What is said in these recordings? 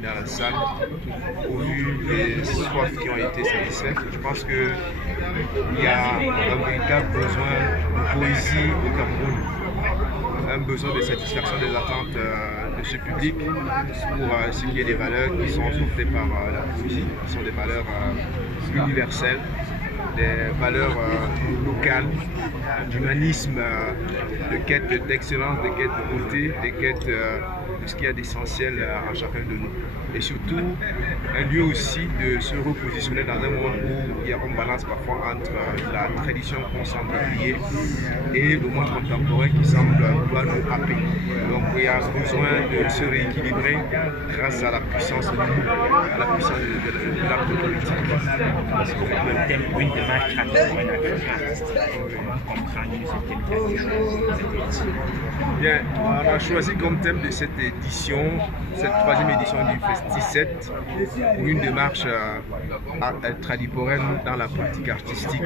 dans la salle, au vu des soifs qui ont été satisfaites. Je pense qu'il y a un véritable besoin de poésie au Cameroun, un besoin de satisfaction des attentes de ce public pour ce qui est des valeurs qui sont portées par la poésie, qui sont des valeurs universelles, des valeurs locales, d'humanisme, de quête d'excellence, de quête de beauté, de quête de ce qu'il y a d'essentiel en chacun de nous. Et surtout, un lieu aussi de se repositionner dans un monde où il y a une balance parfois entre la tradition qu'on semble oublier et le monde contemporain qui semble vouloir nous happer. Donc il y a besoin de se rééquilibrer grâce à la puissance de nous, à la puissance de l'acte politique. Parce que le thème, une démarche traditionnelle comment comprendre cette qualification? Bien, on a choisi comme thème de cette édition, cette troisième édition du Festi7, pour une démarche tradiporenne dans la pratique artistique.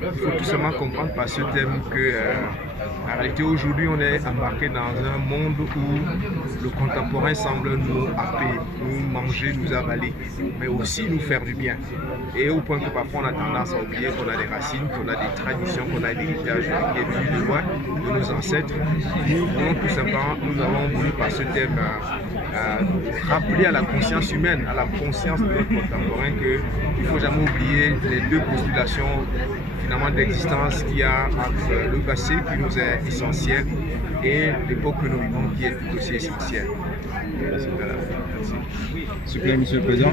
Il faut tout simplement comprendre par ce thème que, en réalité, aujourd'hui, on est embarqué dans un monde où le contemporain semble nous happer, nous manger, nous avaler, mais aussi nous faire du bien. Et au point que parfois on a tendance à oublier qu'on a des racines, qu'on a des traditions, qu'on a des héritages qui est venu de loin, de nos ancêtres. Donc tout simplement, nous avons voulu par ce thème rappeler à la conscience humaine, à la conscience de notre contemporain qu'il ne faut jamais oublier les deux postulations finalement d'existence qu'il y a entre le passé qui nous est essentiel et l'époque que nous vivons qui est tout aussi essentielle. Merci. S'il vous plaît, Monsieur le Président.